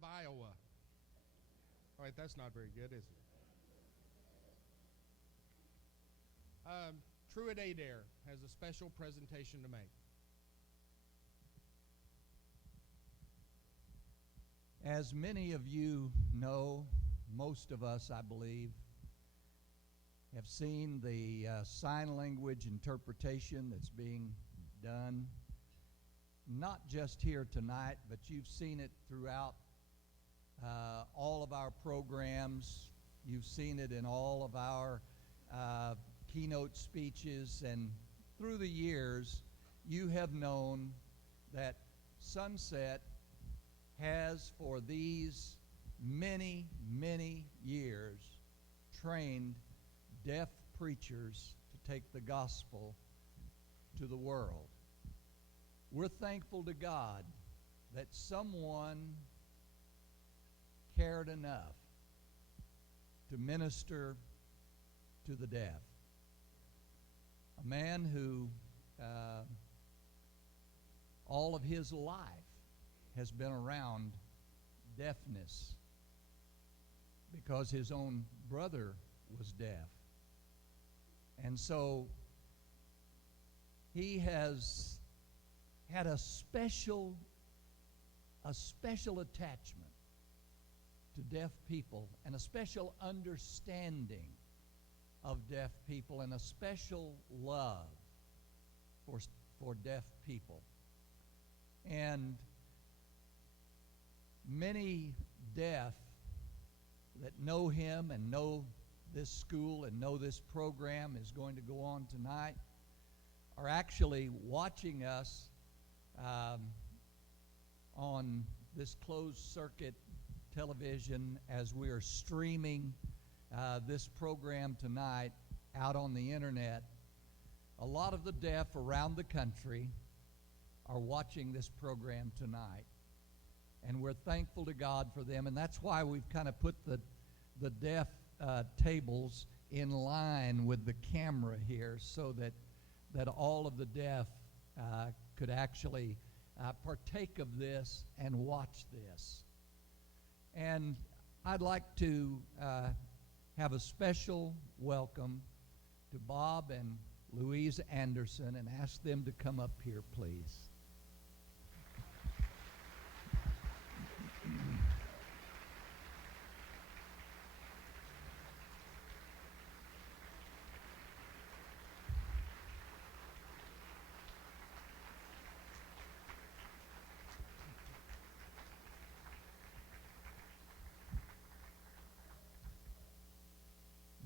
of Iowa. All right, that's not very good, is it? Truett Adair has a special presentation to make. As many of you know, most of us, I believe, have seen the sign language interpretation that's being done, not just here tonight, but you've seen it throughout all of our programs. You've seen it in all of our keynote speeches, and through the years, you have known that Sunset has, for these many, many years, trained deaf preachers to take the gospel to the world. We're thankful to God that someone cared enough to minister to the deaf. A man who all of his life has been around deafness because his own brother was deaf. And so he has had a special attachment to deaf people and a special understanding of deaf people and a special love for deaf people. And many deaf that know him and know this school and know this program is going to go on tonight are actually watching us on this closed circuit television as we are streaming this program tonight out on the internet. A lot of the deaf around the country are watching this program tonight, and we're thankful to God for them, and that's why we've kind of put the deaf tables in line with the camera here so that all of the deaf could actually partake of this and watch this. And I'd like to have a special welcome to Bob and Louise Anderson and ask them to come up here, please.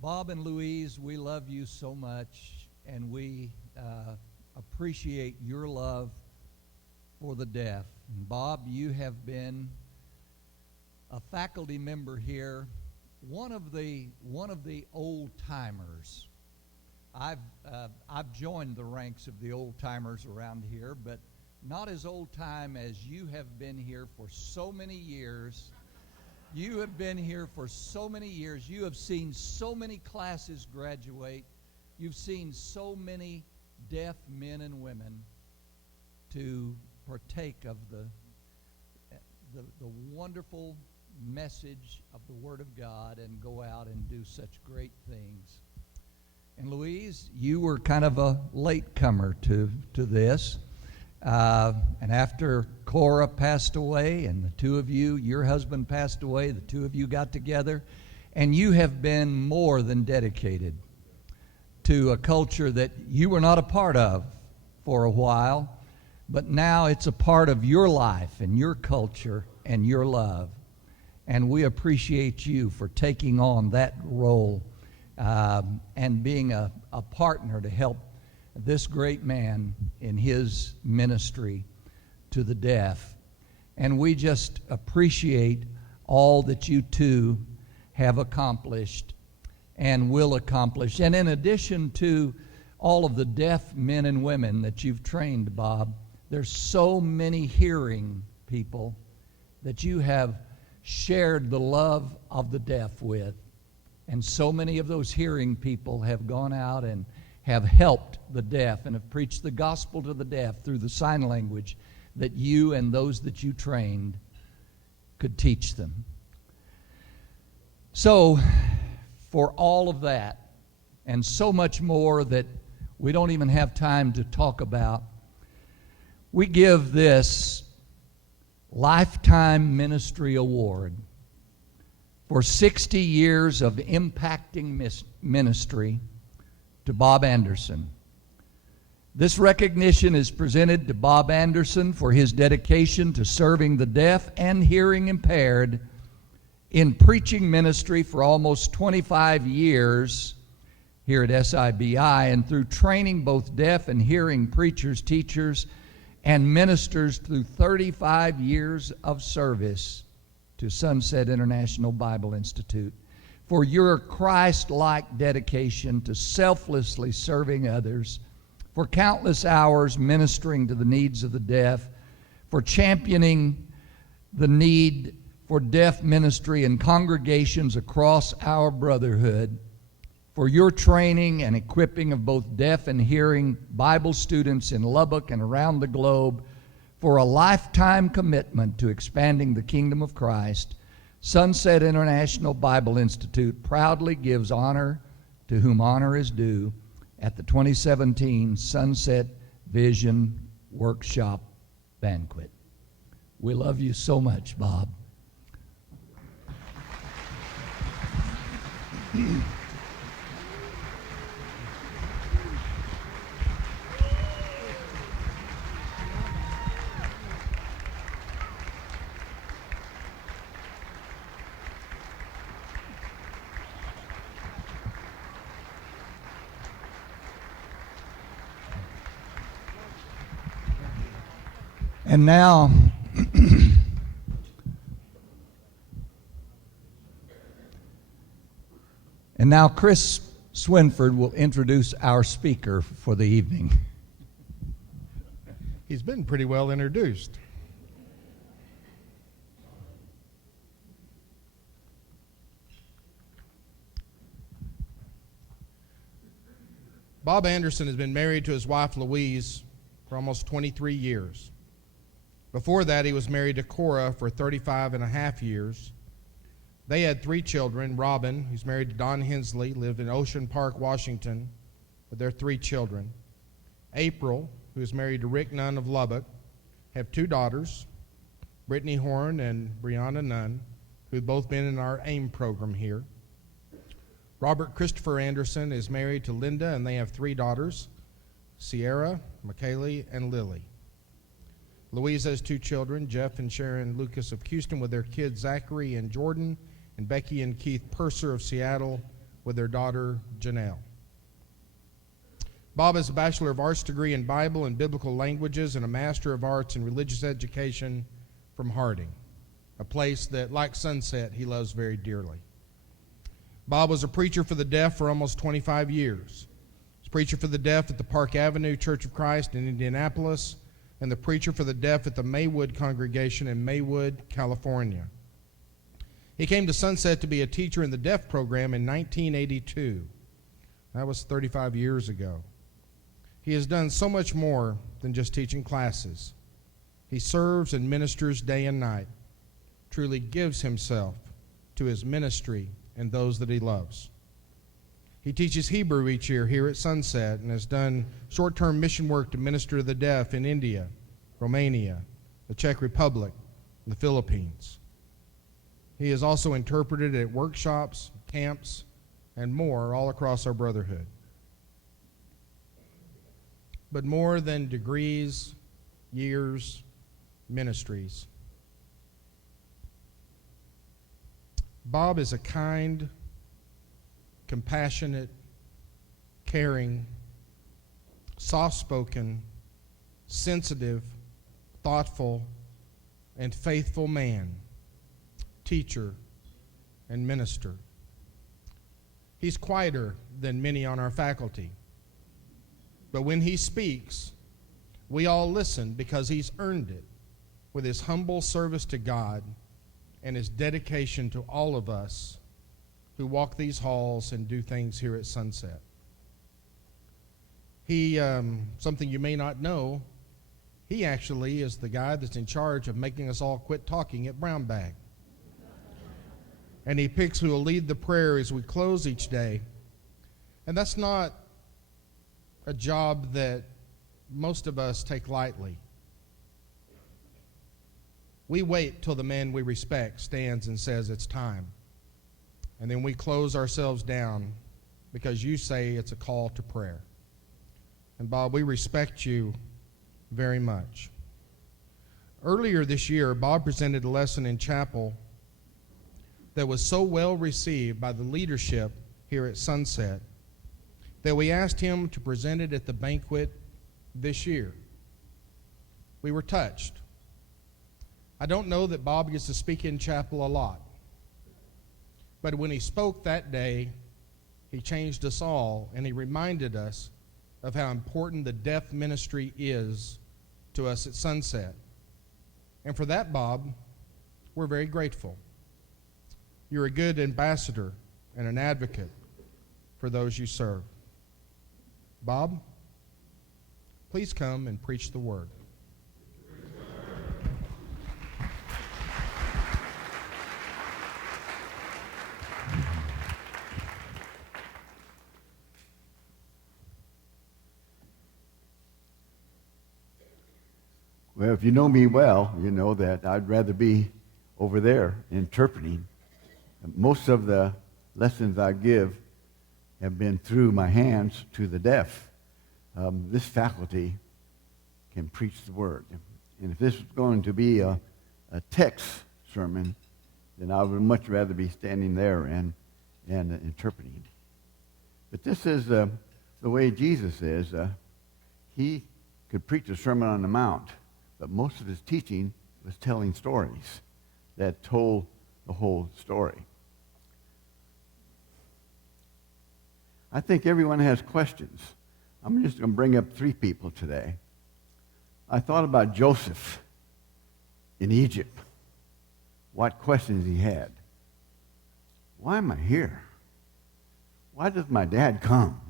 Bob and Louise, we love you so much, and we appreciate your love for the deaf. And Bob, you have been a faculty member here, one of the old timers. I've joined the ranks of the old timers around here, but not as old time as you have been here for so many years. You have been here for so many years. You have seen so many classes graduate. You've seen so many deaf men and women to partake of the wonderful message of the Word of God and go out and do such great things. And Louise, you were kind of a latecomer to this. And after Cora passed away and the two of you, your husband passed away, the two of you got together, and you have been more than dedicated to a culture that you were not a part of for a while, but now it's a part of your life and your culture and your love. And we appreciate you for taking on that role and being a partner to help this great man in his ministry to the deaf. And we just appreciate all that you two have accomplished and will accomplish. And in addition to all of the deaf men and women that you've trained, Bob, there's so many hearing people that you have shared the love of the deaf with. And so many of those hearing people have gone out and have helped the deaf and have preached the gospel to the deaf through the sign language that you and those that you trained could teach them. So, for all of that, and so much more that we don't even have time to talk about, we give this Lifetime Ministry Award for 60 years of impacting ministry to Bob Anderson. This recognition is presented to Bob Anderson for his dedication to serving the deaf and hearing impaired in preaching ministry for almost 25 years here at SIBI, and through training both deaf and hearing preachers, teachers, and ministers through 35 years of service to Sunset International Bible Institute, for your Christ-like dedication to selflessly serving others, for countless hours ministering to the needs of the deaf, for championing the need for deaf ministry in congregations across our brotherhood, for your training and equipping of both deaf and hearing Bible students in Lubbock and around the globe, for a lifetime commitment to expanding the kingdom of Christ, Sunset International Bible Institute proudly gives honor to whom honor is due at the 2017 Sunset Vision Workshop Banquet. We love you so much, Bob. And now, Chris Swinford will introduce our speaker for the evening. He's been pretty well introduced. Bob Anderson has been married to his wife Louise for almost 23 years. Before that, he was married to Cora for 35 and a half years. They had 3 children. Robin, who's married to Don Hensley, lived in Ocean Park, Washington, with their 3 children. April, who is married to Rick Nunn of Lubbock, have 2 daughters, Brittany Horn and Brianna Nunn, who've both been in our AIM program here. Robert Christopher Anderson is married to Linda, and they have 3 daughters, Sierra, McKaylee, and Lily. Louise has 2 children, Jeff and Sharon Lucas of Houston with their kids Zachary and Jordan, and Becky and Keith Purser of Seattle with their daughter Janelle. Bob has a Bachelor of Arts degree in Bible and Biblical Languages and a Master of Arts in Religious Education from Harding, a place that, like Sunset, he loves very dearly. Bob was a preacher for the deaf for almost 25 years. He was a preacher for the deaf at the Park Avenue Church of Christ in Indianapolis, and the preacher for the deaf at the Maywood congregation in Maywood, California. He came to Sunset to be a teacher in the deaf program in 1982. That was 35 years ago. He has done so much more than just teaching classes. He serves and ministers day and night, truly gives himself to his ministry and those that he loves. He teaches Hebrew each year here at Sunset and has done short-term mission work to minister to the deaf in India, Romania, the Czech Republic, and the Philippines. He has also interpreted at workshops, camps, and more all across our brotherhood. But more than degrees, years, ministries, Bob is a kind, compassionate, caring, soft-spoken, sensitive, thoughtful, and faithful man, teacher, and minister. He's quieter than many on our faculty, but when he speaks, we all listen because he's earned it with his humble service to God and his dedication to all of us who walk these halls and do things here at Sunset. He, something you may not know, he actually is the guy that's in charge of making us all quit talking at Brown Bag. and he picks who will lead the prayer as we close each day. And that's not a job that most of us take lightly. We wait till the man we respect stands and says it's time. And then we close ourselves down because you say it's a call to prayer. And Bob, we respect you very much. Earlier this year, Bob presented a lesson in chapel that was so well received by the leadership here at Sunset that we asked him to present it at the banquet this year. We were touched. I don't know that Bob gets to speak in chapel a lot, but when he spoke that day, he changed us all, and he reminded us of how important the deaf ministry is to us at Sunset. And for that, Bob, we're very grateful. You're a good ambassador and an advocate for those you serve. Bob, please come and preach the word. Well, if you know me well, you know that I'd rather be over there interpreting. Most of the lessons I give have been through my hands to the deaf. This faculty can preach the word. And if this was going to be a text sermon, then I would much rather be standing there and interpreting. But this is the way Jesus is. He could preach a Sermon on the Mount, but most of his teaching was telling stories that told the whole story. I think everyone has questions. I'm just going to bring up 3 people today. I thought about Joseph in Egypt, what questions he had. Why am I here? Why does my dad come?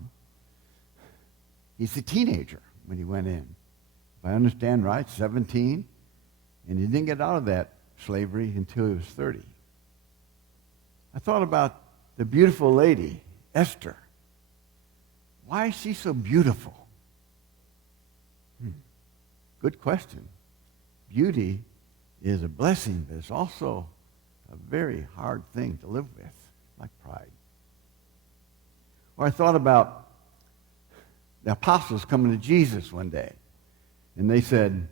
He's a teenager when he went in. If I understand right, 17, and he didn't get out of that slavery until he was 30. I thought about the beautiful lady, Esther. Why is she so beautiful? Good question. Beauty is a blessing, but it's also a very hard thing to live with, like pride. Or I thought about the apostles coming to Jesus one day, and they said,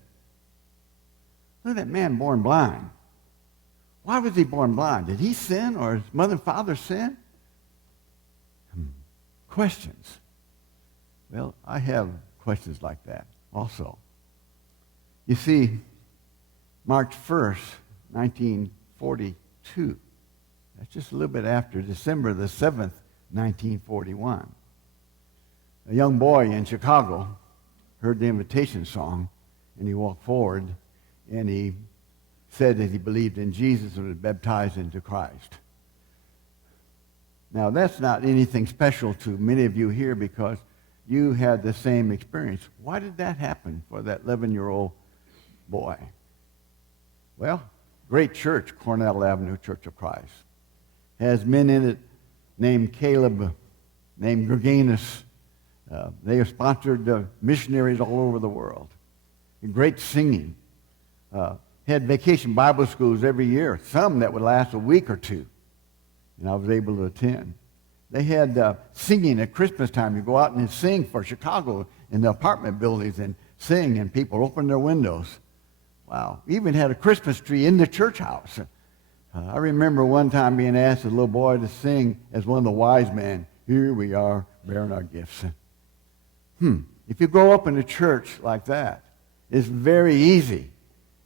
look at that man born blind. Why was he born blind? Did he sin, or his mother and father sin? Questions. Well, I have questions like that also. You see, March 1st, 1942, that's just a little bit after December the 7th, 1941. A young boy in Chicago heard the invitation song, and he walked forward, and he said that he believed in Jesus and was baptized into Christ. Now, that's not anything special to many of you here because you had the same experience. Why did that happen for that 11-year-old boy? Well, great church, Cornell Avenue Church of Christ, has men in it named Caleb, named Gerganus. They have sponsored missionaries all over the world. Great singing. Had vacation Bible schools every year, some that would last a week or two, and I was able to attend. They had singing at Christmas time. You go out and sing for Chicago in the apartment buildings and sing, and people open their windows. Wow. We even had a Christmas tree in the church house. I remember one time being asked as a little boy to sing as one of the wise men. Here we are, bearing our gifts. If you grow up in a church like that, it's very easy.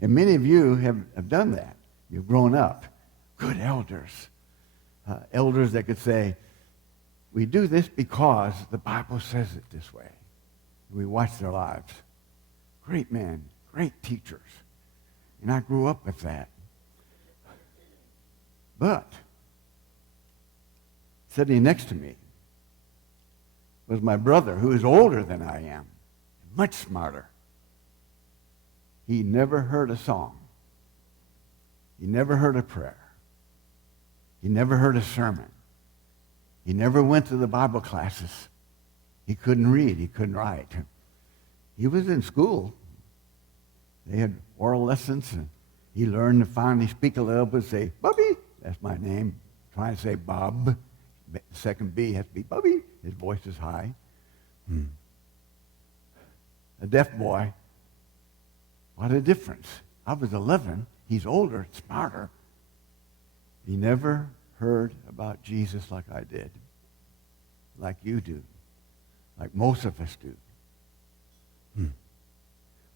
And many of you have done that. You've grown up. Good elders. Elders that could say, we do this because the Bible says it this way. We watch their lives. Great men, great teachers. And I grew up with that. But sitting next to me was my brother, who is older than I am, much smarter. He never heard a song. He never heard a prayer. He never heard a sermon. He never went to the Bible classes. He couldn't read. He couldn't write. He was in school. They had oral lessons, and he learned to finally speak a little bit, say, Bubby. That's my name. Trying to say Bob. The second B has to be Bubby. His voice is high. A deaf boy. What a difference. I was 11. He's older, smarter. He never heard about Jesus like I did, like you do, like most of us do.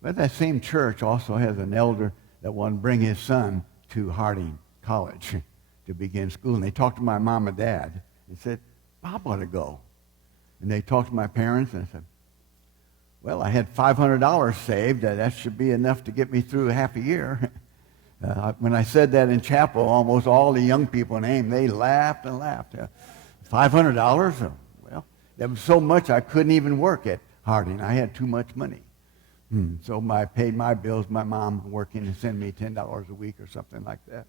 But that same church also has an elder that wanted to bring his son to Harding College to begin school. And they talked to my mom and dad and said, Bob ought to go. And they talked to my parents and I said, well, I had $500 saved. That should be enough to get me through half a year. When I said that in chapel, almost all the young people in AIM, they laughed and laughed. $500? Well, that was so much I couldn't even work at Harding. I had too much money. So I paid my bills, my mom working to send me $10 a week or something like that.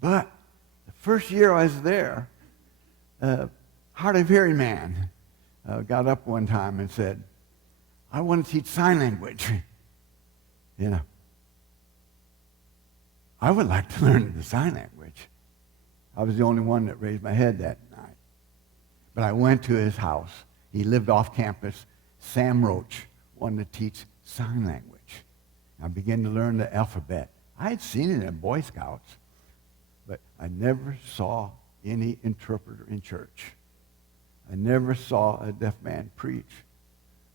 But the first year I was there, hard of hearing man got up one time and said, I want to teach sign language. You know, I would like to learn the sign language. I was the only one that raised my head that night. But I went to his house. He lived off campus. Sam Roach wanted to teach sign language. I began to learn the alphabet. I had seen it in Boy Scouts, but I never saw any interpreter in church. I never saw a deaf man preach.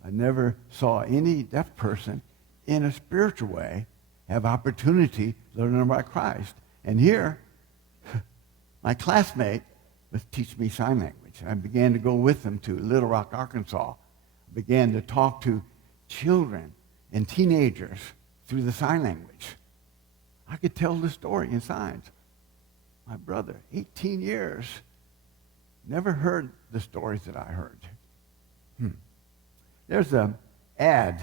I never saw any deaf person in a spiritual way have opportunity to learn about Christ. And here, my classmate was teaching me sign language. I began to go with him to Little Rock, Arkansas. I began to talk to children and teenagers through the sign language. I could tell the story in signs. My brother, 18 years, never heard the stories that I heard. There's an ad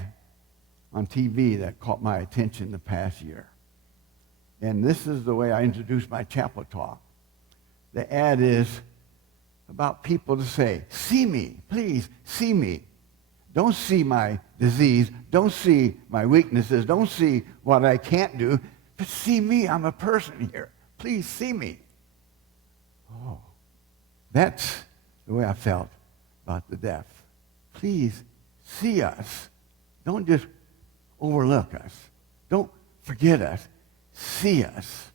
on TV that caught my attention the past year. And this is the way I introduce my chapel talk. The ad is about people to say, see me, please, see me. Don't see my disease. Don't see my weaknesses. Don't see what I can't do. But see me. I'm a person here. Please see me. Oh, that's the way I felt about the deaf. Please see us. Don't just overlook us. Don't forget us. See us.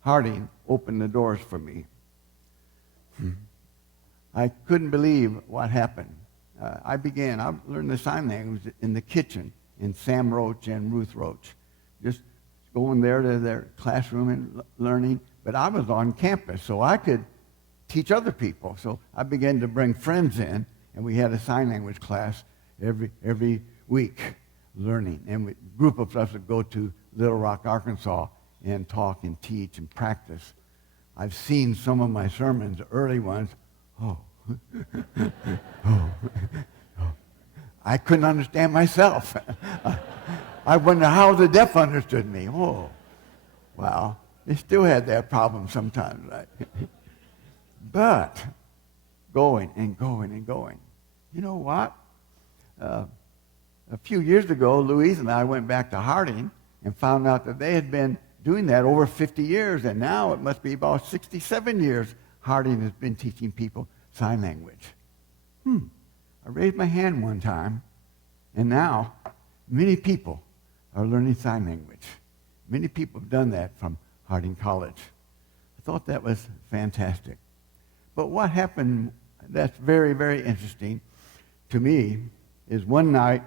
Harding opened the doors for me. I couldn't believe what happened. I learned the sign language in the kitchen in Sam Roach and Ruth Roach. Just going there to their classroom and learning. But I was on campus, so I could teach other people. So I began to bring friends in, and we had a sign language class every week learning. And a group of us would go to Little Rock, Arkansas, and talk and teach and practice. I've seen some of my sermons, the early ones. I couldn't understand myself. I wonder how the deaf understood me. Oh, well, they still had that problem sometimes, right? But going and going and going. You know what? A few years ago, Louise and I went back to Harding and found out that they had been doing that over 50 years, and now it must be about 67 years Harding has been teaching people sign language. I raised my hand one time, and now many people are learning sign language. Many people have done that from Harding College. I thought that was fantastic. But what happened that's very, very interesting to me is one night,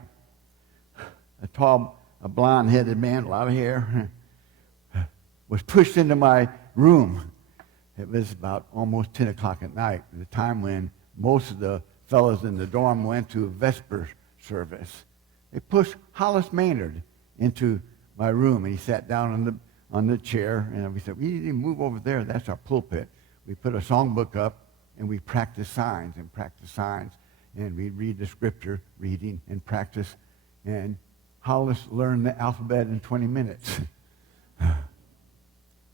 a blonde-headed man, a lot of hair, was pushed into my room. It was about almost 10 o'clock at night, the time when most of the fellows in the dorm went to a Vesper service. They pushed Hollis Maynard into my room, and he sat down on the chair, and we said, we need to move over there. That's our pulpit. We put a songbook up, and we practice signs, and we read the scripture, reading and practice. And Hollis learned the alphabet in 20 minutes.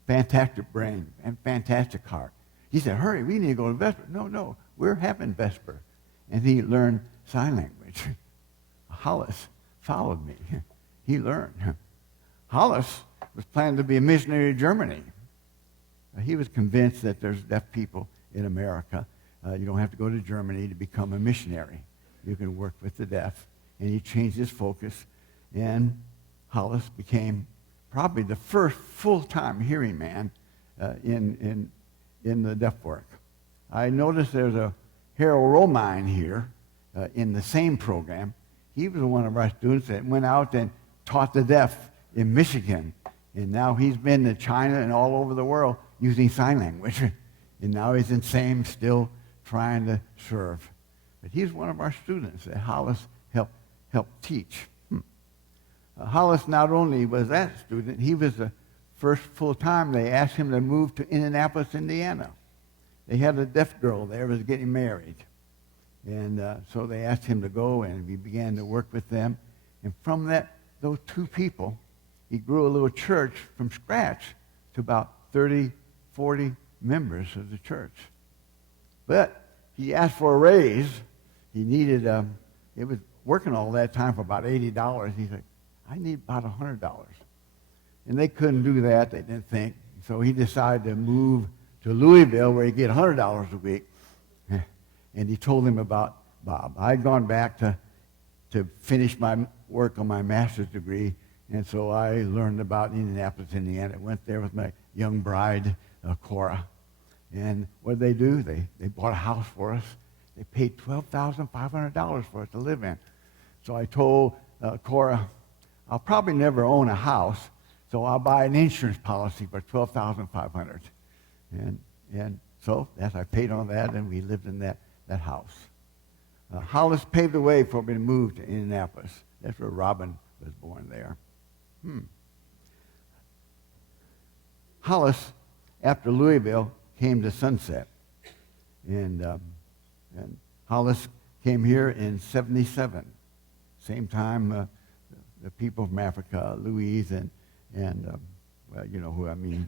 fantastic brain and fantastic heart. He said, hurry, we need to go to Vesper. No, we're having Vesper. And he learned sign language. Hollis followed me. He learned. Hollis was planning to be a missionary to Germany. He was convinced that there's deaf people in America. You don't have to go to Germany to become a missionary. You can work with the deaf. And he changed his focus, and Hollis became probably the first full-time hearing man in the deaf work. I noticed there's a Harold Romine here in the same program. He was one of our students that went out and taught the deaf in Michigan. And now he's been to China and all over the world using sign language. And now he's in SAME still trying to serve. But he's one of our students that Hollis helped teach. Hollis not only was that student, he was the first full-time. They asked him to move to Indianapolis, Indiana. They had a deaf girl there who was getting married. And so they asked him to go, and he began to work with them. And from those two people, he grew a little church from scratch to about 30, 40 members of the church. But he asked for a raise. He needed, it was working all that time for about $80. He said, I need about $100. And they couldn't do that. They didn't think. So he decided to move to Louisville where he'd get $100 a week. And he told him about Bob. I'd gone back to finish my work on my master's degree, and so I learned about Indianapolis, Indiana. Went there with my young bride, Cora. And what did they do? They bought a house for us. They paid $12,500 for us to live in. So I told Cora, I'll probably never own a house, so I'll buy an insurance policy for $12,500. And so as I paid on that, and we lived in that house. Hollis paved the way for me to move to Indianapolis. That's where Robin was born there. Hollis, after Louisville, came to Sunset. And Hollis came here in 1977. Same time the people from Africa, Louise and well, you know who I mean,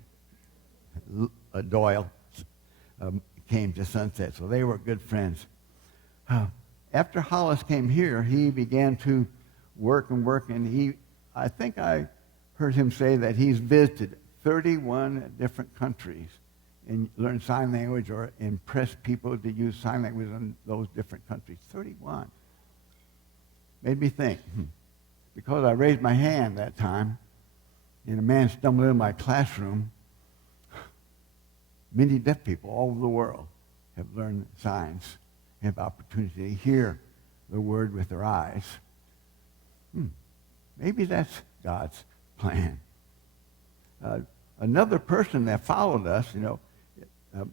Doyle, came to Sunset. So they were good friends. After Hollis came here, he began to work, and I think I heard him say that he's visited 31 different countries and learned sign language or impressed people to use sign language in those different countries. 31. Made me think, because I raised my hand that time, and a man stumbled into my classroom, many deaf people all over the world have learned signs, have opportunity to hear the word with their eyes. Maybe that's God's plan. Another person that followed us,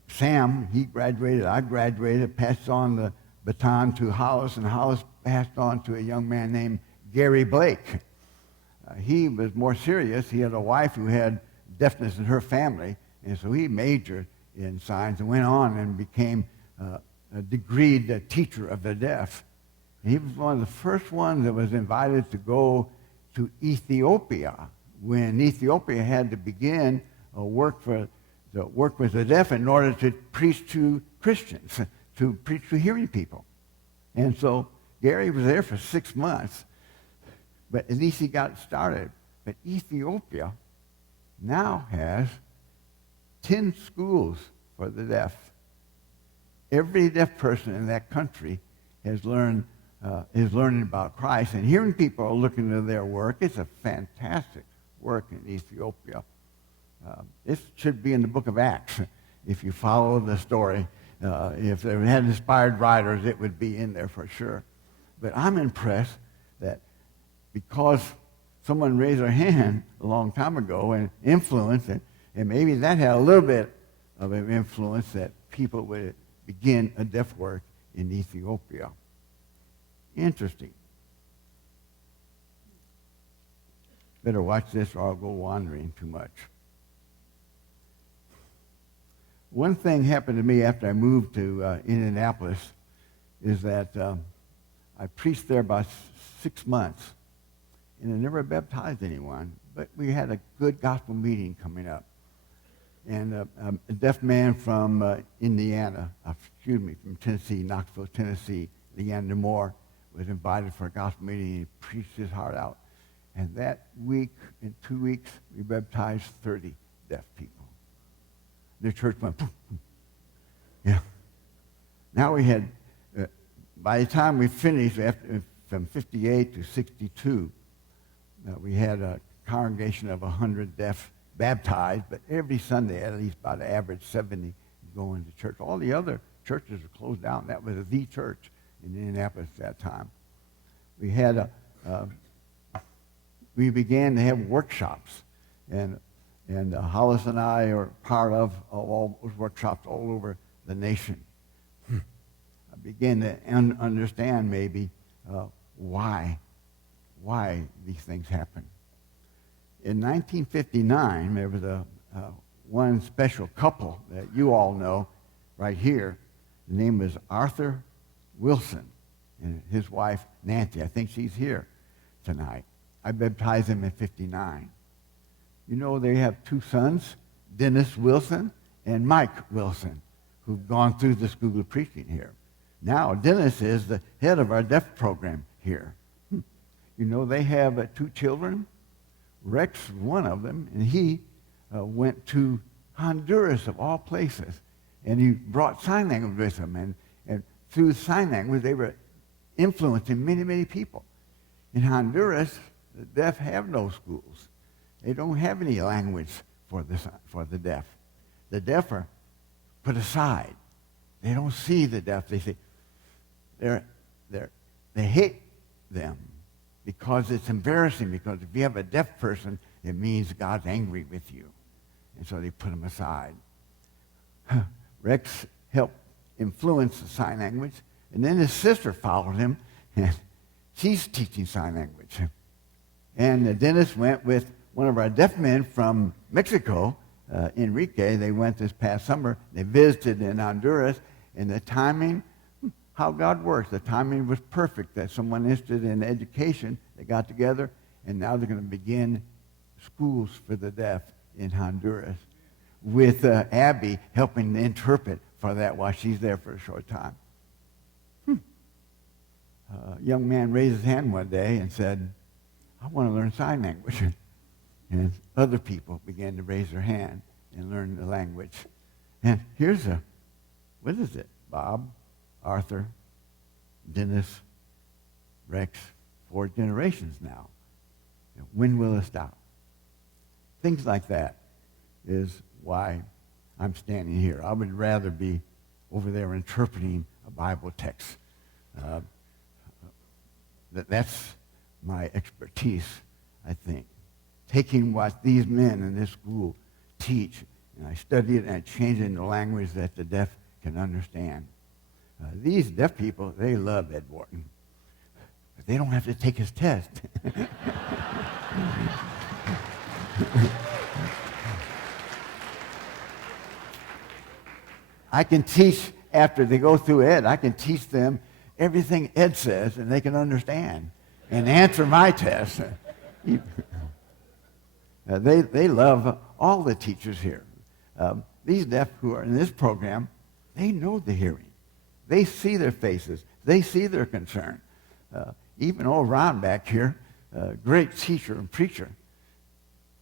Sam, he graduated, I graduated, passed on the baton to Hollis, and Hollis passed on to a young man named Gary Blake. He was more serious. He had a wife who had deafness in her family, and so he majored in signs and went on and became a degreed teacher of the deaf. And he was one of the first ones that was invited to go to Ethiopia when Ethiopia had to begin work with the deaf in order to preach to Christians, to preach to hearing people. And so Gary was there for 6 months, but at least he got started. But Ethiopia now has 10 schools for the deaf. Every deaf person in that country is learning about Christ, and hearing people are looking to their work. It's a fantastic work in Ethiopia. This should be in the book of Acts. If you follow the story, if they had inspired writers, it would be in there for sure. But I'm impressed that because someone raised their hand a long time ago and influenced it, and maybe that had a little bit of an influence that people would begin a deaf work in Ethiopia. Interesting. Better watch this or I'll go wandering too much. One thing happened to me after I moved to Indianapolis is that I preached there about 6 months, and I never baptized anyone, but we had a good gospel meeting coming up. And a deaf man from Indiana, from Tennessee, Knoxville, Tennessee, Leander Moore, was invited for a gospel meeting, and he preached his heart out. And that week, in 2 weeks, we baptized 30 deaf people. The church went, boom, boom. Yeah. Now we had, by the time we finished, from 58 to 62, we had a congregation of 100 deaf baptized, but every Sunday, at least about an average 70 going to church. All the other churches were closed down. That was the church in Indianapolis at that time. We began to have workshops, and Hollis and I are part of all those workshops all over the nation. I began to understand maybe why these things happen. In 1959, there was one special couple that you all know right here. The name was Arthur Wilson and his wife Nancy. I think she's here tonight. I baptized them in 59. You know, they have 2 sons, Dennis Wilson and Mike Wilson, who've gone through the school of preaching here. Now, Dennis is the head of our deaf program here. You know, they have 2 children. Rex, one of them, and he went to Honduras, of all places, and he brought sign language with him, and through sign language, they were influencing many, many people. In Honduras, the deaf have no schools. They don't have any language for the deaf. The deaf are put aside. They don't see the deaf. They say they hate them because it's embarrassing, because if you have a deaf person, it means God's angry with you. And so they put them aside. Rex helped influence the sign language, and then his sister followed him, and she's teaching sign language. And Dennis went with one of our deaf men from Mexico, Enrique. They went this past summer. They visited in Honduras, and the timing, how God works, the timing was perfect, that someone interested in education, they got together, and now they're going to begin schools for the deaf in Honduras, with Abby helping to interpret for that while she's there for a short time. A young man raised his hand one day and said, I want to learn sign language. And other people began to raise their hand and learn the language. And here's what is it? Bob, Arthur, Dennis, Rex, 4 generations now. When will it stop? Things like that is why I'm standing here. I would rather be over there interpreting a Bible text. That's my expertise, I think. Taking what these men in this school teach, and I study it and I change it into language that the deaf can understand. These deaf people, they love Ed Wharton. But they don't have to take his test. I can teach, after they go through Ed, I can teach them everything Ed says, and they can understand and answer my test. They love all the teachers here. These deaf who are in this program, they know the hearing. They see their faces. They see their concern. Even old Ron back here, a great teacher and preacher,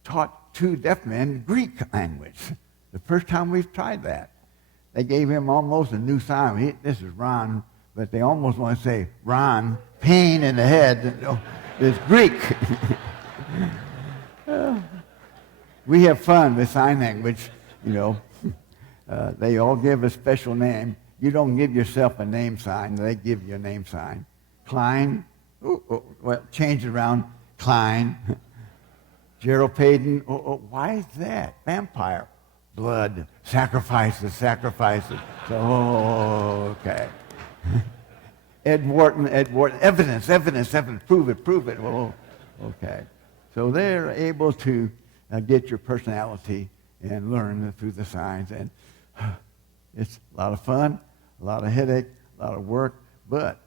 taught 2 deaf men Greek language. The first time we've tried that. They gave him almost a new sign. This is Ron, but they almost want to say, Ron, pain in the head. It's Greek. We have fun with sign language, you know. They all give a special name. You don't give yourself a name sign. They give you a name sign. Klein. Well, change it around. Klein. Gerald Payton. Why is that? Vampire. Blood. Sacrifices. So, okay. Ed Wharton. Evidence. Prove it. Oh, okay. So they're able to get your personality and learn through the signs. And it's a lot of fun, a lot of headache, a lot of work. But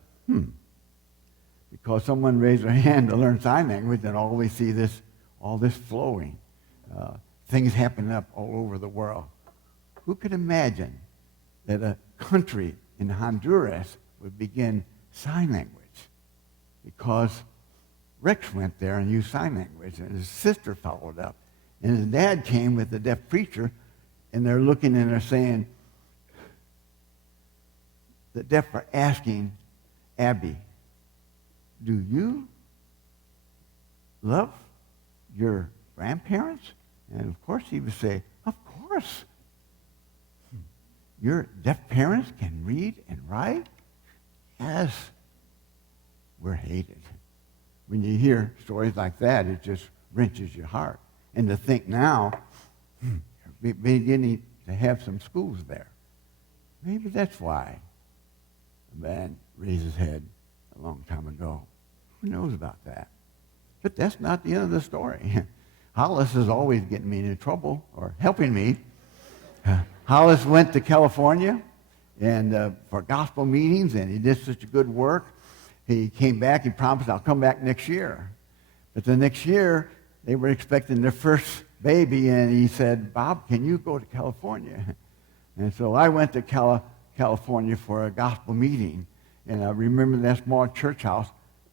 because someone raised their hand to learn sign language, and all we see all this flowing. things happening up all over the world. Who could imagine that a country in Honduras would begin sign language? Because Rex went there and used sign language, and his sister followed up. And his dad came with the deaf preacher, and they're looking and they're saying, the deaf are asking Abby, do you love your grandparents? And of course he would say, of course. Your deaf parents can read and write? Yes. We're hated. When you hear stories like that, it just wrenches your heart. And to think now, we're beginning to have some schools there. Maybe that's why a man raised his head a long time ago. Who knows about that? But that's not the end of the story. Hollis is always getting me into trouble or helping me. Hollis went to California and for gospel meetings, and he did such a good work. He came back. He promised, I'll come back next year. But the next year, they were expecting their first baby, and he said, Bob, can you go to California? And so I went to California for a gospel meeting, and I remember that small church house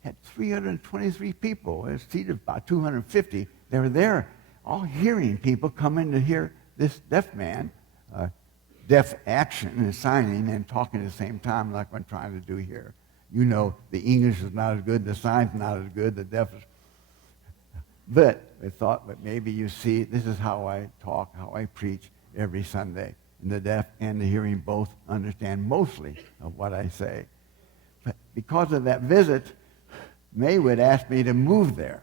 had 323 people. It seated about 250. They were there, all hearing people coming to hear this deaf man, deaf action and signing and talking at the same time like I'm trying to do here. You know, the English is not as good, the sign's not as good, the deaf is. But I thought, but maybe you see, this is how I talk, how I preach every Sunday. And the deaf and the hearing both understand mostly of what I say. But because of that visit, Maywood asked me to move there.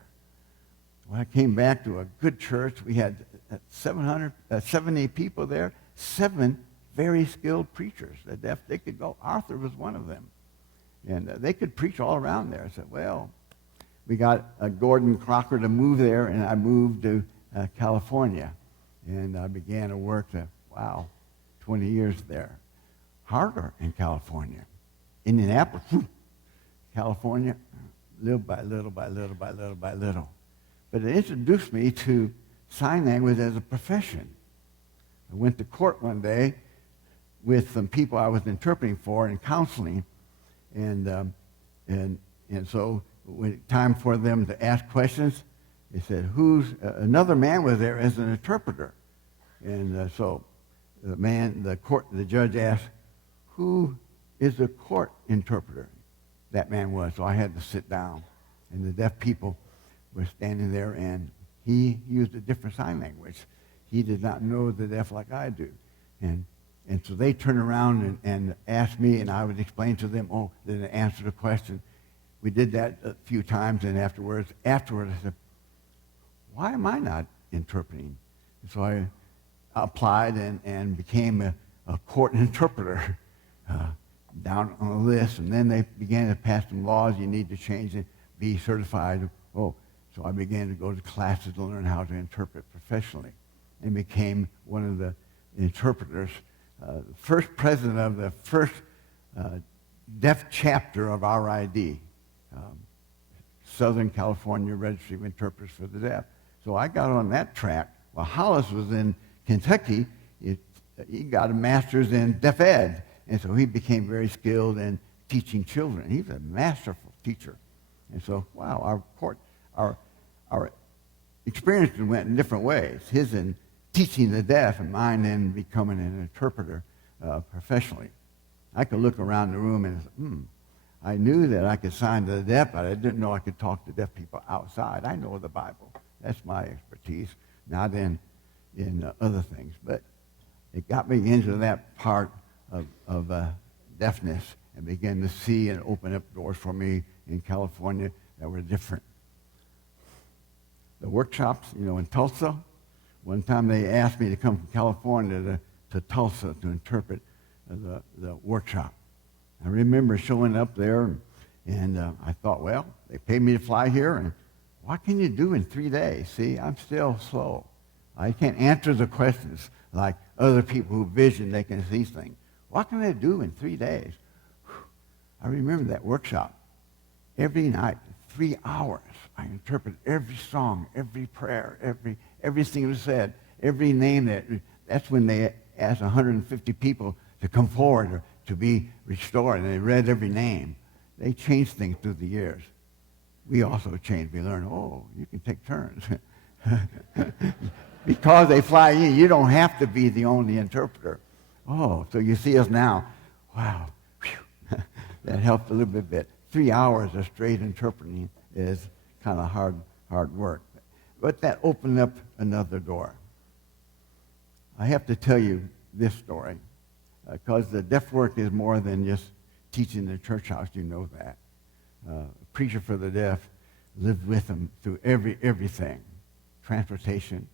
When I came back to a good church, we had 70 people there, 7 very skilled preachers. The deaf, they could go. Arthur was one of them. And they could preach all around there. I said, well, we got Gordon Crocker to move there, and I moved to California. And I began to work 20 years there. Harder in California. Indianapolis, California, little by little by little by little by little. But it introduced me to sign language as a profession. I went to court one day with some people I was interpreting for and counseling, and so when time for them to ask questions, they said, another man was there as an interpreter. And so the judge asked, who is the court interpreter? That man was, so I had to sit down. And the deaf people were standing there, and he used a different sign language. He did not know the deaf like I do. And so they turned around and asked me, and I would explain to them, then answer the question. We did that a few times, and afterwards I said, why am I not interpreting? And so I applied and became a court interpreter down on the list, and then they began to pass some laws. You need to change it, be certified. So I began to go to classes to learn how to interpret professionally and became one of the interpreters, first president of the first deaf chapter of RID, Southern California Registry of Interpreters for the Deaf. So I got on that track. While Hollis was in Kentucky, he got a master's in deaf ed, and so he became very skilled in teaching children. He's a masterful teacher. And so, our experiences went in different ways. His in teaching the deaf, and mine in becoming an interpreter professionally. I could look around the room and I knew that I could sign to the deaf, but I didn't know I could talk to deaf people outside. I know the Bible. That's my expertise, not in other things. But it got me into that part of deafness and began to see and open up doors for me in California that were different. The workshops, in Tulsa, one time they asked me to come from California to Tulsa to interpret the workshop. I remember showing up there, and I thought, well, they paid me to fly here, and what can you do in 3 days? See, I'm still slow. I can't answer the questions like other people who vision, they can see things. What can I do in 3 days? I remember that workshop. Every night, 3 hours, I interpreted every song, every prayer, everything that was said. every name that's when they asked 150 people to come forward or to be restored, and they read every name. They changed things through the years. We also changed. We learned, you can take turns. Because they fly in, you don't have to be the only interpreter. So you see us now. Wow. Whew. That helped a little bit. 3 hours of straight interpreting is kind of hard work. But that opened up another door. I have to tell you this story, because the deaf work is more than just teaching in the church house. You know that. A preacher for the deaf lived with them through everything. Transportation,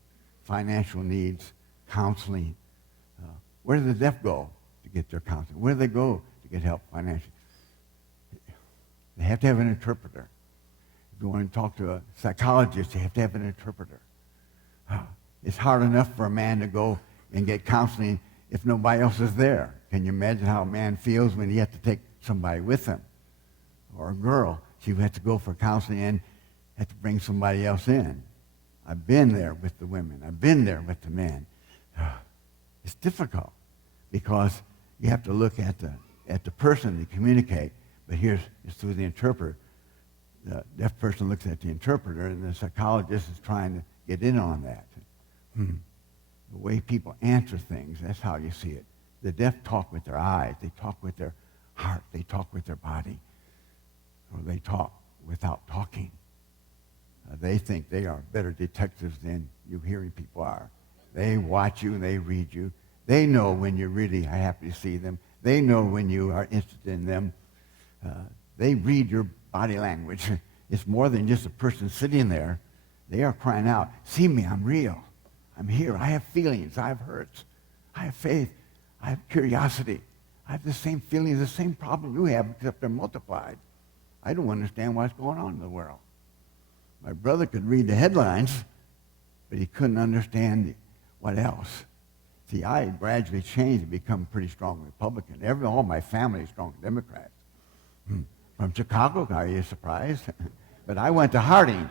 financial needs, counseling. Where do the deaf go to get their counseling? Where do they go to get help financially? They have to have an interpreter. If you want to talk to a psychologist, you have to have an interpreter. It's hard enough for a man to go and get counseling if nobody else is there. Can you imagine how a man feels when he has to take somebody with him? Or a girl, she has to go for counseling and has to bring somebody else in. I've been there with the women. I've been there with the men. It's difficult because you have to look at the person to communicate, but it's through the interpreter. The deaf person looks at the interpreter, and the psychologist is trying to get in on that. The way people answer things, that's how you see it. The deaf talk with their eyes. They talk with their heart. They talk with their body. Or they talk without talking. They think they are better detectives than you hearing people are. They watch you and they read you. They know when you're really happy to see them. They know when you are interested in them. They read your body language. It's more than just a person sitting there. They are crying out, see me, I'm real. I'm here. I have feelings. I have hurts. I have faith. I have curiosity. I have the same feelings, the same problem you have, except they're multiplied. I don't understand what's going on in the world. My brother could read the headlines, but he couldn't understand what else. See, I gradually changed and become a pretty strong Republican. All my family is strong Democrats. From Chicago, are you surprised? But I went to Harding.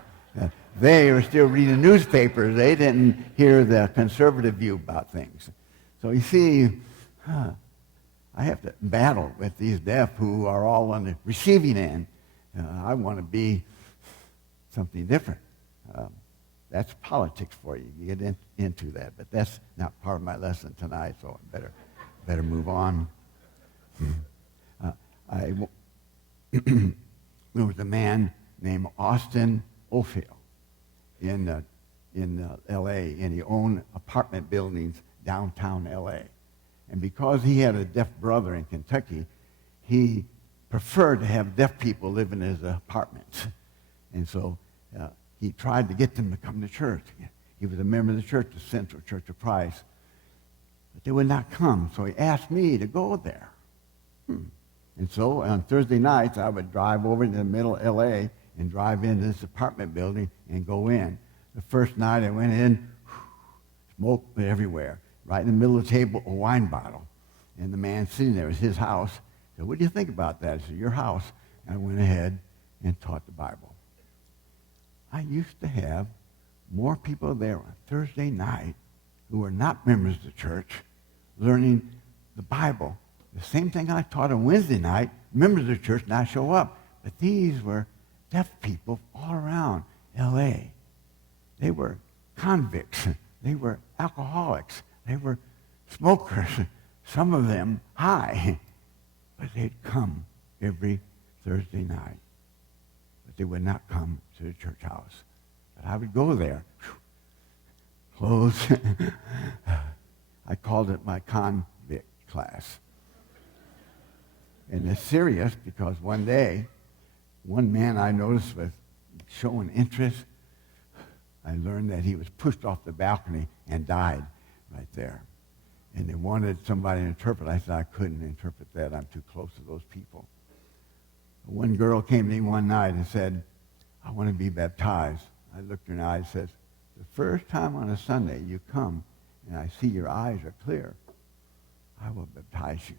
They were still reading newspapers. They didn't hear the conservative view about things. So you see, I have to battle with these deaf who are all on the receiving end. I want to be something different. That's politics for you. You get into that. But that's not part of my lesson tonight, so I better move on. There was a man named Austin Ophel in L.A., and he owned apartment buildings downtown L.A. And because he had a deaf brother in Kentucky, he preferred to have deaf people live in his apartments. And so he tried to get them to come to church. He was a member of the church, the Central Church of Christ. But they would not come, so he asked me to go there. And so on Thursday nights, I would drive over to the middle of L.A. and drive into this apartment building and go in. The first night I went in, smoke everywhere. Right in the middle of the table, a wine bottle. And the man sitting there, it was his house. I said, what do you think about that? I said, your house. And I went ahead and taught the Bible. I used to have more people there on Thursday night who were not members of the church learning the Bible. The same thing I taught on Wednesday night, members of the church not show up. But these were deaf people all around L.A. They were convicts. They were alcoholics. They were smokers. Some of them high. But they'd come every Thursday night. But they would not come to the church house. But I would go there. Close. I called it my convict class. And it's serious because one day, one man I noticed was showing interest. I learned that he was pushed off the balcony and died right there. And they wanted somebody to interpret. I said, I couldn't interpret that. I'm too close to those people. One girl came to me one night and said, I want to be baptized. I looked her in the eye and said, the first time on a Sunday you come and I see your eyes are clear, I will baptize you.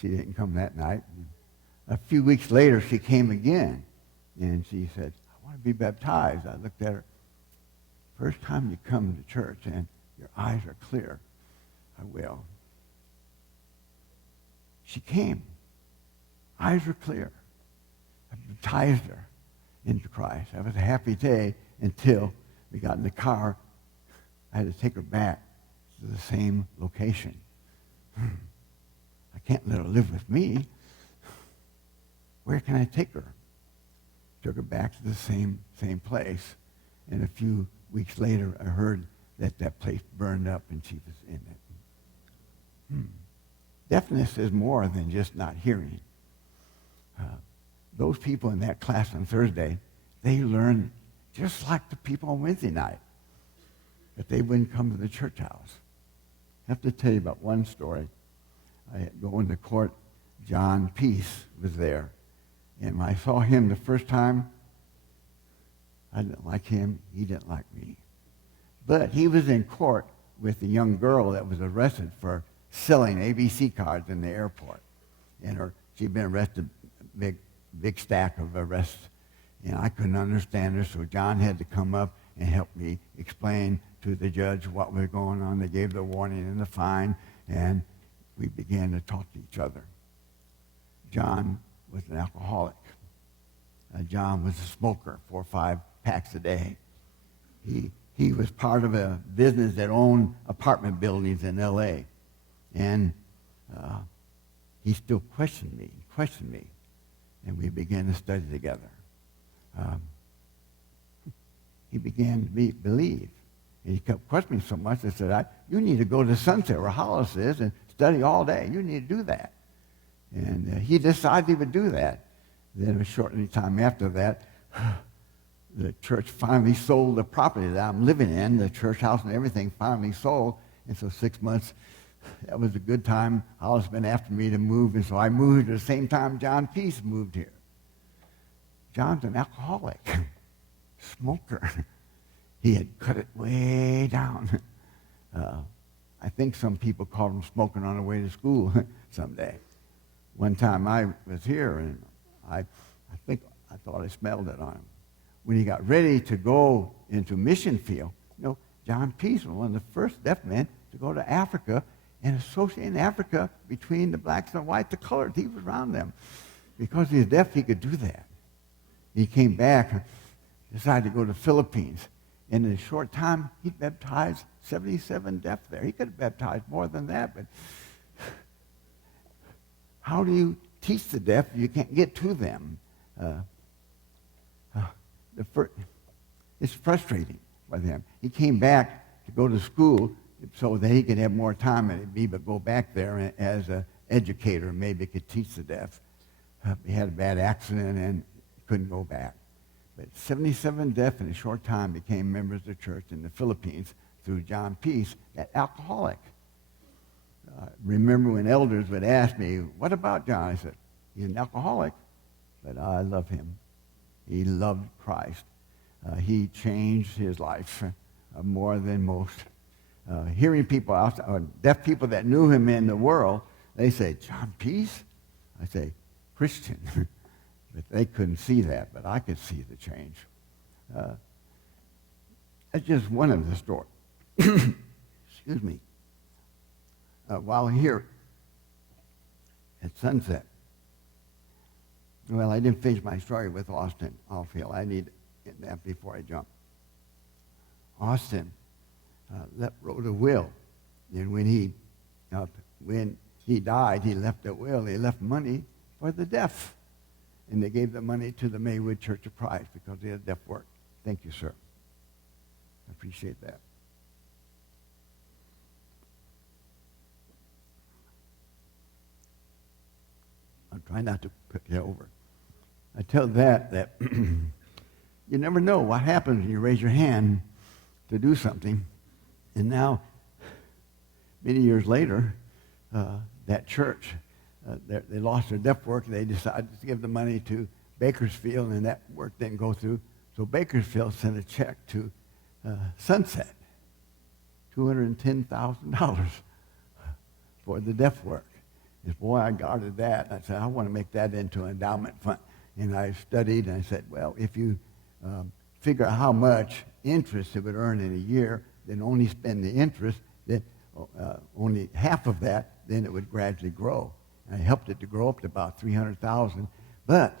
She didn't come that night. A few weeks later, she came again, and she said, I want to be baptized. I looked at her. first time you come to church and your eyes are clear, I will. She came. Eyes were clear. I baptized her into Christ. That was a happy day until we got in the car. I had to take her back to the same location. I can't let her live with me. Where can I take her? Took her back to the same place. And a few weeks later, I heard that place burned up and she was in it. Deafness is more than just not hearing. Those people in that class on Thursday, they learned just like the people on Wednesday night, but they wouldn't come to the church house. I have to tell you about one story. I go into court. John Peace was there. And when I saw him the first time, I didn't like him. He didn't like me. But he was in court with a young girl that was arrested for selling ABC cards in the airport. And she'd been arrested, big stack of arrests. And I couldn't understand her, so John had to come up and help me explain to the judge what was going on. They gave the warning and the fine, and we began to talk to each other. John was an alcoholic. John was a smoker, 4 or 5 packs a day. He was part of a business that owned apartment buildings in L.A., and he still questioned me, and we began to study together. He began to believe. And he kept questioning so much, I said, you need to go to Sunset where Hollis is and study all day. You need to do that. And he decided he would do that. Then a short time after that, the church finally sold the property that I'm living in. The church house and everything finally sold. And so 6 months, that was a good time. Hollis been after me to move, and so I moved at the same time John Peace moved here. John's an alcoholic, smoker. He had cut it way down. I think some people called him smoking on the way to school someday. One time I was here, and I thought I smelled it on him. When he got ready to go into mission field, John Peace was one of the first deaf men to go to Africa and associate in Africa between the blacks and the whites, the colored. He was around them. Because he was deaf, he could do that. He came back and decided to go to the Philippines. And in a short time, he baptized 77 deaf there. He could have baptized more than that, but how do you teach the deaf if you can't get to them? It's frustrating for them. He came back to go to school so that he could have more time and maybe go back there as an educator, maybe could teach the deaf. He had a bad accident and couldn't go back. But 77 deaf in a short time became members of the church in the Philippines through John Peace, that alcoholic. Remember when elders would ask me, what about John? I said, he's an alcoholic, but I love him. He loved Christ. He changed his life more than most. Hearing people, deaf people that knew him in the world, they say, John Peace? I say, Christian. But they couldn't see that, but I could see the change. That's just one of the stories. Excuse me. While here at Sunset, well, I didn't finish my story with Austin Allfield. I need that before I jump. Austin wrote a will, and when he died, he left a will. He left money for the deaf. And they gave the money to the Maywood Church of Christ because they had deaf work. Thank you, sir. I appreciate that. I'm trying not to put it over. I tell that you never know what happens when you raise your hand to do something. And now, many years later, that church, they lost their deaf work, and they decided to give the money to Bakersfield, and that work didn't go through. So Bakersfield sent a check to Sunset, $210,000 for the deaf work. And boy, I guarded that. I said, I want to make that into an endowment fund. And I studied, and I said, well, if you figure out how much interest it would earn in a year, then only spend the interest, then only half of that, then it would gradually grow. And I helped it to grow up to about $300,000. But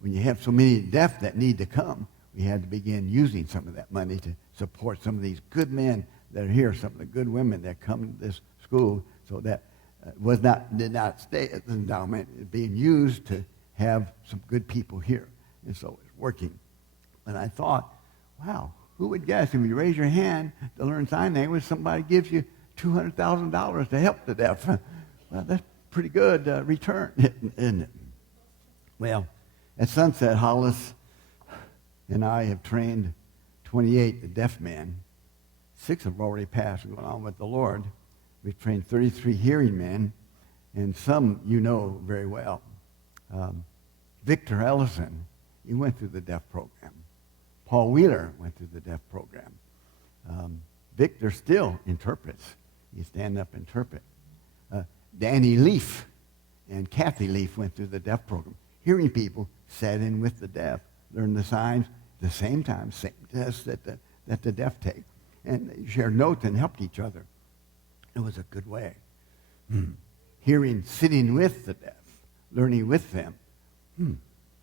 when you have so many deaf that need to come, we had to begin using some of that money to support some of these good men that are here, some of the good women that come to this school, so that did not stay at the endowment. It's being used to have some good people here. And so it's working. And I thought, wow, who would guess if you raise your hand to learn sign language, somebody gives you $200,000 to help the deaf? Well, that's pretty good return, isn't it? Well, at Sunset, Hollis and I have trained 28 deaf men. 6 have already passed and gone on with the Lord. We've trained 33 hearing men, and some you know very well. Victor Ellison, he went through the deaf program. Paul Wheeler went through the deaf program. Victor still interprets. He stand up and interpret. Danny Leaf and Kathy Leaf went through the deaf program. Hearing people sat in with the deaf, learned the signs at the same time, same tests that the deaf take. And they shared notes and helped each other. It was a good way. Hearing, sitting with the deaf, learning with them.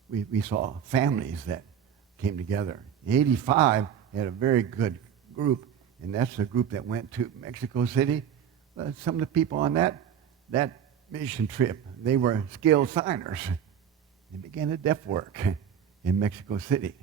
We saw families that came together. In 85, they had a very good group, and that's the group that went to Mexico City. Some of the people on that mission trip, they were skilled signers. They began a deaf work in Mexico City.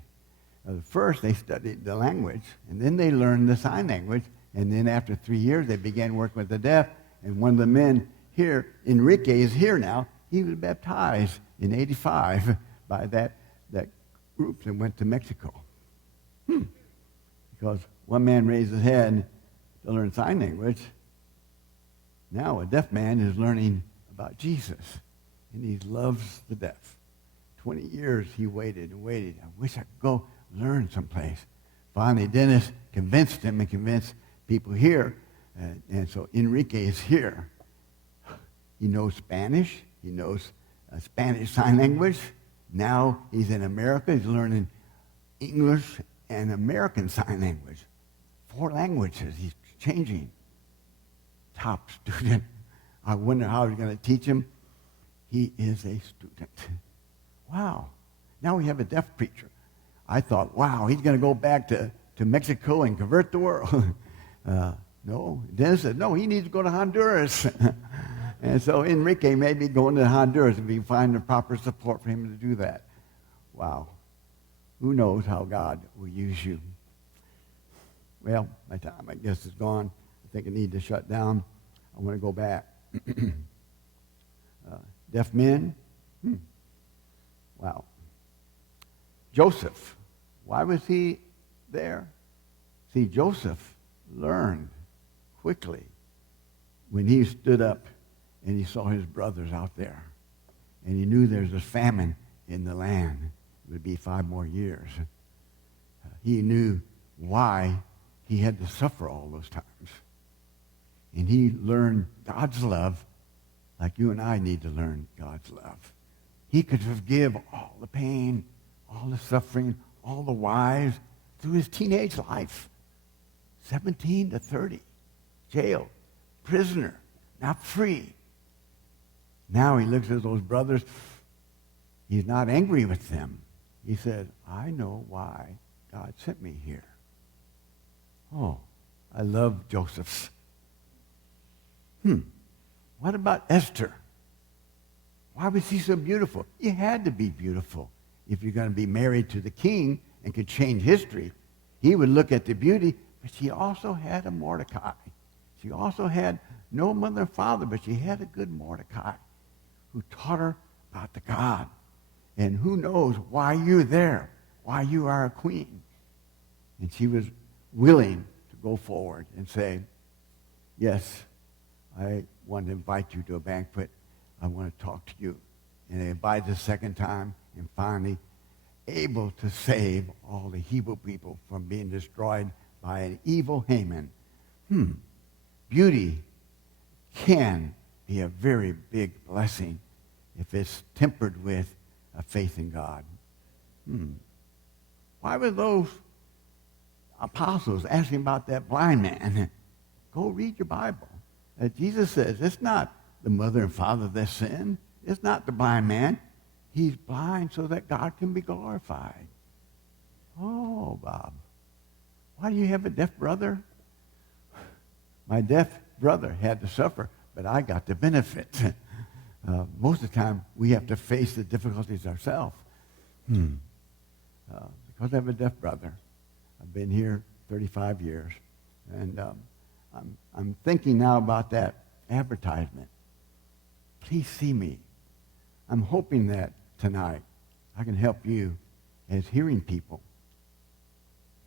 First, they studied the language, and then they learned the sign language, and then after 3 years, they began working with the deaf, and one of the men here, Enrique, is here now. He was baptized in 85 by that group that went to Mexico. Because one man raised his head to learn sign language. Now a deaf man is learning about Jesus, and he loves the deaf. 20 years he waited and waited. I wish I could go learn someplace. Finally, Dennis convinced him and convinced people here. And so Enrique is here. He knows Spanish. He knows Spanish Sign Language. Now he's in America. He's learning English and American Sign Language. 4 languages. He's changing. Top student. I wonder how he's going to teach him. He is a student. Wow. Now we have a deaf preacher. I thought, wow, he's going to go back to Mexico and convert the world. No. Dennis said, no, he needs to go to Honduras. And so Enrique may be going to Honduras if we find the proper support for him to do that. Wow. Who knows how God will use you. Well, my time, I guess, is gone. I think I need to shut down. I want to go back. Deaf men. Wow. Joseph. Why was he there? See, Joseph learned quickly when he stood up and he saw his brothers out there. And he knew there's a famine in the land. It would be 5 more years. He knew why he had to suffer all those times. And he learned God's love like you and I need to learn God's love. He could forgive all the pain, all the suffering, all the wives through his teenage life. 17 to 30, jail, prisoner, not free. Now he looks at those brothers. He's not angry with them. He said, I know why God sent me here. Oh, I love Joseph's. What about Esther? Why was she so beautiful? You had to be beautiful if you're going to be married to the king and could change history. He would look at the beauty, but she also had a Mordecai. She also had no mother and father, but she had a good Mordecai who taught her about the God. And who knows why you're there, why you are a queen. And she was willing to go forward and say, yes, I want to invite you to a banquet. I want to talk to you. And they invited the second time, and finally able to save all the Hebrew people from being destroyed by an evil Haman. Beauty can be a very big blessing if it's tempered with a faith in God. Why were those apostles asking about that blind man? Go read your Bible. Jesus says it's not the mother and father that sinned. It's not the blind man. He's blind so that God can be glorified. Oh, Bob, why do you have a deaf brother? My deaf brother had to suffer, but I got the benefit. Most of the time, we have to face the difficulties ourselves. Because I have a deaf brother, I've been here 35 years, and I'm thinking now about that advertisement. Please see me. I'm hoping that tonight I can help you as hearing people.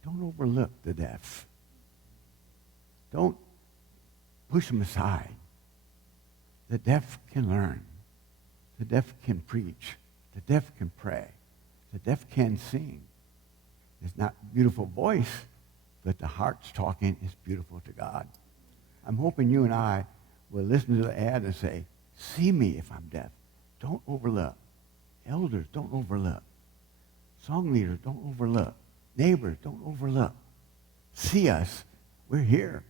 Don't overlook the deaf. Don't push them aside. The deaf can learn. The deaf can preach. The deaf can pray. The deaf can sing. It's not a beautiful voice, but the heart's talking is beautiful to God. I'm hoping you and I will listen to the ad and say, see me if I'm deaf. Don't overlook. Elders, don't overlook. Song leaders, don't overlook. Neighbors, don't overlook. See us. We're here.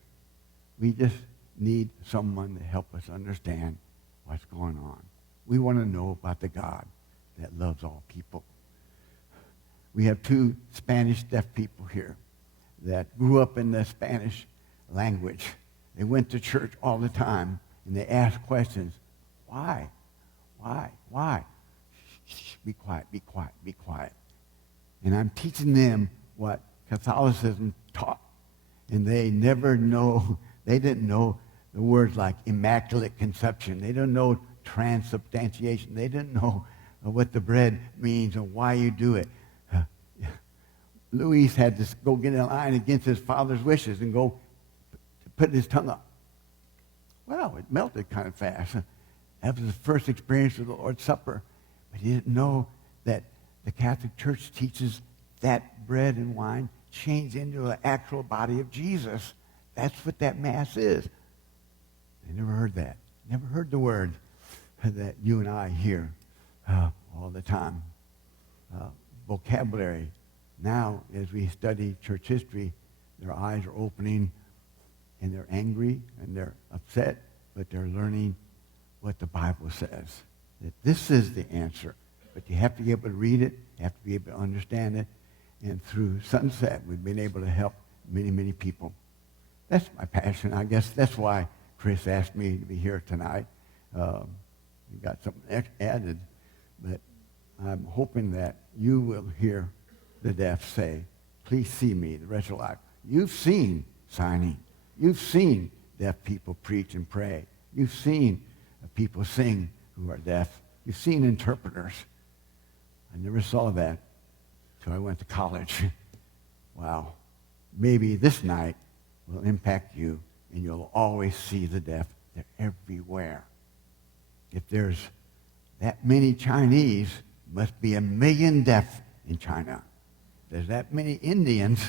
We just need someone to help us understand what's going on. We want to know about the God that loves all people. We have 2 Spanish deaf people here that grew up in the Spanish language. They went to church all the time, and they asked questions. Why? Why? Why? Shh, be quiet, be quiet, be quiet. And I'm teaching them what Catholicism taught. And they didn't know the words like immaculate conception. They didn't know transubstantiation. They didn't know what the bread means and why you do it. Luis had to go get in line against his father's wishes and go put his tongue up. Well, it melted kind of fast. That was his first experience with the Lord's Supper. But he didn't know that the Catholic Church teaches that bread and wine change into the actual body of Jesus. That's what that Mass is. They never heard that. Never heard the word that you and I hear all the time. Vocabulary. Now, as we study church history, their eyes are opening, and they're angry, and they're upset, but they're learning what the Bible says. That this is the answer. But you have to be able to read it. You have to be able to understand it. And through Sunset, we've been able to help many, many people. That's my passion. I guess that's why Chris asked me to be here tonight. We got something added. But I'm hoping that you will hear the deaf say, please see me the rest of life. You've seen signing. You've seen deaf people preach and pray. You've seen people sing who are deaf. You've seen interpreters. I never saw that until I went to college. Wow. Maybe this night will impact you, and you'll always see the deaf. They're everywhere. If there's that many Chinese, must be 1 million deaf in China. There's that many Indians,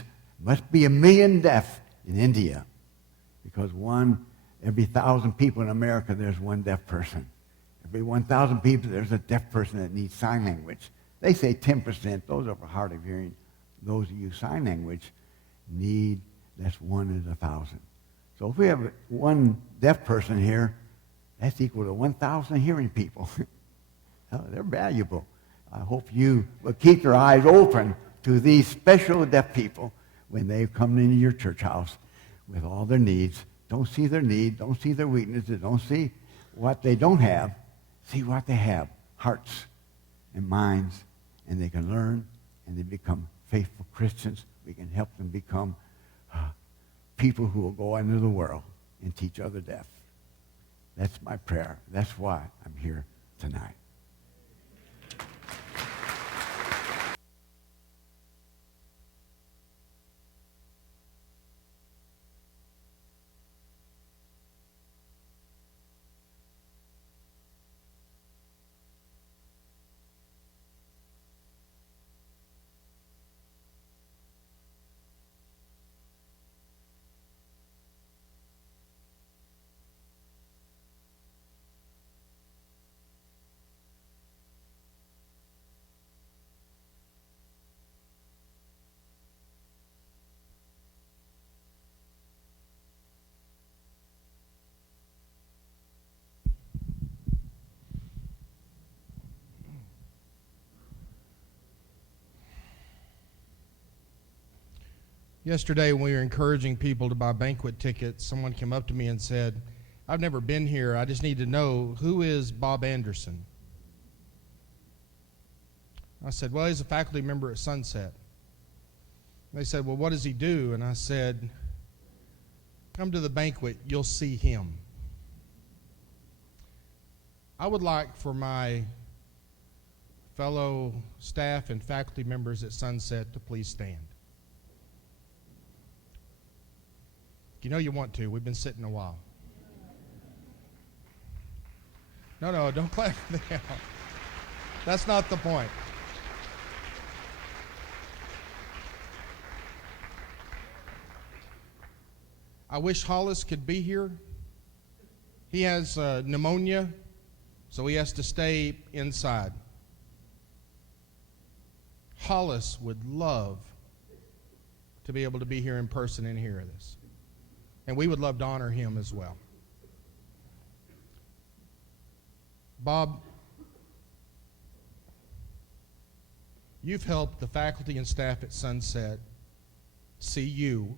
must be 1 million deaf in India. Because every 1,000 people in America, there's one deaf person. Every 1,000 people, there's a deaf person that needs sign language. They say 10%. Those are hard of hearing. Those who use sign language that's 1 in 1,000. So if we have one deaf person here, that's equal to 1,000 hearing people. They're valuable. I hope you will keep your eyes open to these special deaf people when they come into your church house with all their needs. Don't see their need. Don't see their weaknesses. Don't see what they don't have. See what they have. Hearts and minds. And they can learn and they become faithful Christians. We can help them become people who will go into the world and teach other deaf. That's my prayer. That's why I'm here tonight. Yesterday, when we were encouraging people to buy banquet tickets, someone came up to me and said, I've never been here. I just need to know, who is Bob Anderson? I said, well, he's a faculty member at Sunset. They said, well, what does he do? And I said, come to the banquet, you'll see him. I would like for my fellow staff and faculty members at Sunset to please stand. You know you want to. We've been sitting a while. No, don't clap for them. That's not the point. I wish Hollis could be here. He has pneumonia, so he has to stay inside. Hollis would love to be able to be here in person and hear this. And we would love to honor him as well. Bob, you've helped the faculty and staff at Sunset see you,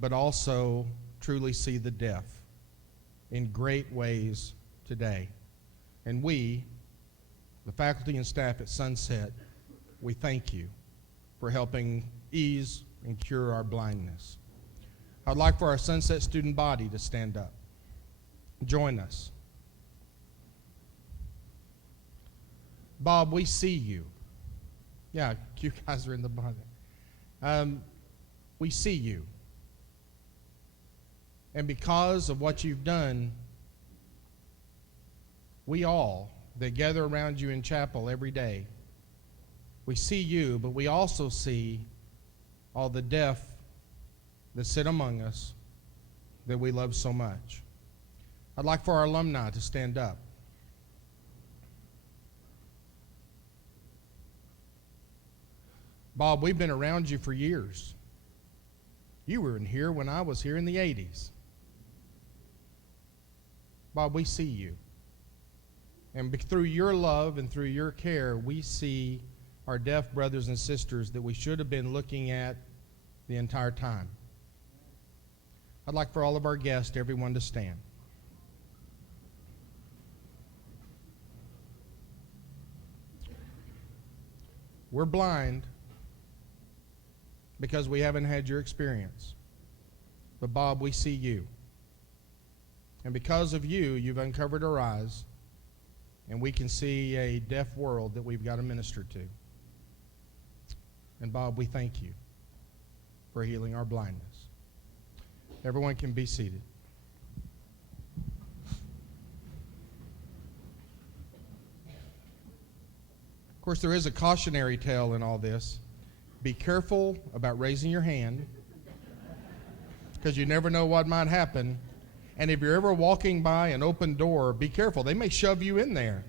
but also truly see the deaf in great ways today. And we, the faculty and staff at Sunset, we thank you for helping ease and cure our blindness. I'd like for our Sunset student body to stand up. Join us. Bob, we see you. Yeah, you guys are in the body. We see you. And because of what you've done, we all that gather around you in chapel every day, we see you, but we also see all the deaf that sit among us that we love so much. I'd like for our alumni to stand up. Bob, we've been around you for years. You were in here when I was here in the 80s. Bob, we see you. And through your love and through your care, we see our deaf brothers and sisters that we should have been looking at the entire time. I'd like for all of our guests, everyone to stand. We're blind because we haven't had your experience. But Bob, we see you. And because of you, you've uncovered our eyes, and we can see a deaf world that we've got to minister to. And Bob, we thank you for healing our blindness. Everyone can be seated. Of course, there is a cautionary tale in all this. Be careful about raising your hand, because you never know what might happen. And if you're ever walking by an open door, be careful. They may shove you in there.